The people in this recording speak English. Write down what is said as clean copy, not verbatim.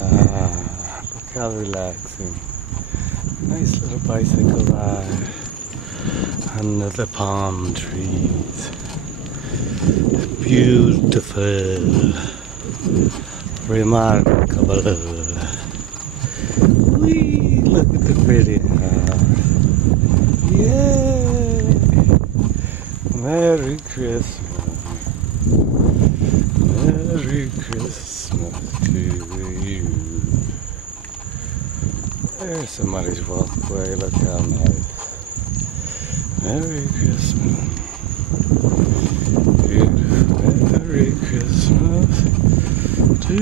Look how relaxing. Nice little bicycle ride under the palm trees. Beautiful. Remarkable. Whee! Look at the pretty house. Yay! Merry Christmas. Merry Christmas to you. There's somebody's walkway. Look how nice. Merry Christmas. Beautiful. Merry Christmas to